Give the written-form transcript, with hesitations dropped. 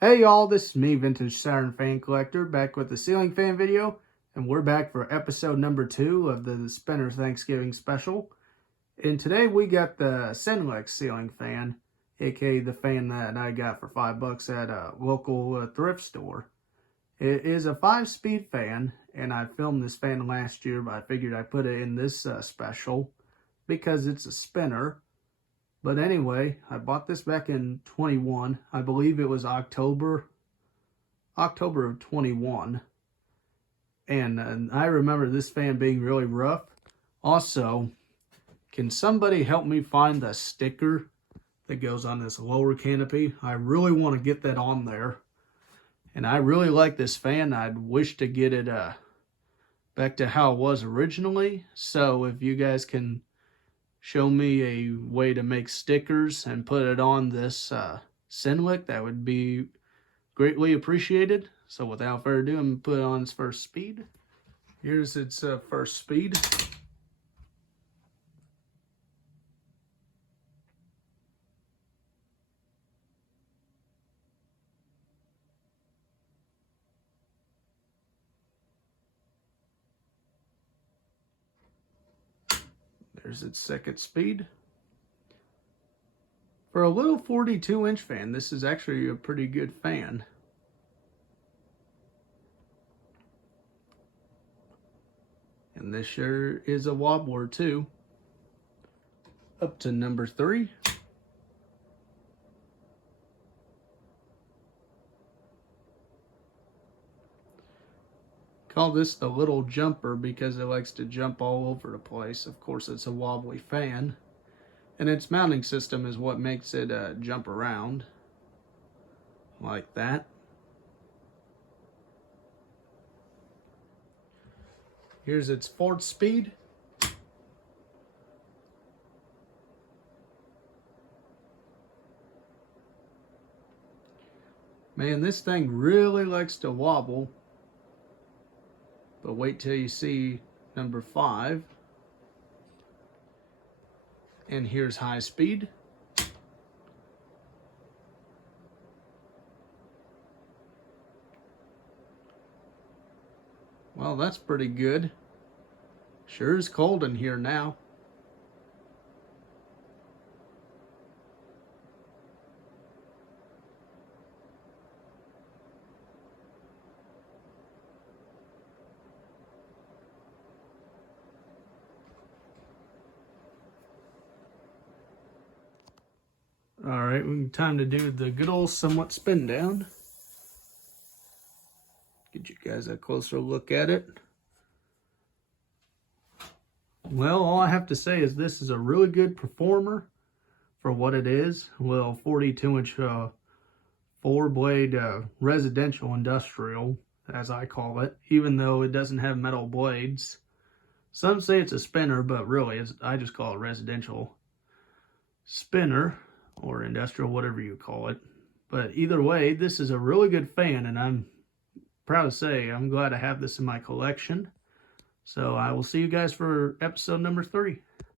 Hey y'all, this is me, Vintage Siren Fan Collector, back with the ceiling fan video, and we're back for episode number 2 of the Spinner Thanksgiving special. And today we got the Synlix ceiling fan, aka the fan that I got for $5 at a local thrift store. It is a 5-speed fan, and I filmed this fan last year, but I figured I'd put it in this special because it's a spinner. But anyway, I bought this back in 21. I believe it was October of 21. And I remember this fan being really rough. Also, can somebody help me find the sticker that goes on this lower canopy? I really want to get that on there. And I really like this fan. I'd wish to get it back to how it was originally. So if you guys can show me a way to make stickers and put it on this Synlix, that would be greatly appreciated. So without further ado, I'm going to put it on its first speed. Here's its first speed. There's its second speed. For a little 42-inch fan, this is actually a pretty good fan. And this sure is a wobbler too. Up to number 3. Call this the little jumper because it likes to jump all over the place. Of course, it's a wobbly fan. And its mounting system is what makes it jump around. Like that. Here's its fourth speed. Man, this thing really likes to wobble. But wait till you see number 5. And here's high speed. Well, that's pretty good. Sure is cold in here now. All right, time to do the good old somewhat spin down. Get you guys a closer look at it. Well, all I have to say is this is a really good performer for what it is. Well, 42-inch 4-blade residential industrial, as I call it, even though it doesn't have metal blades. Some say it's a spinner, but really I just call it residential spinner or industrial, whatever you call it. But either way, this is a really good fan, and I'm proud to say I'm glad to have this in my collection. So I will see you guys for episode number 3.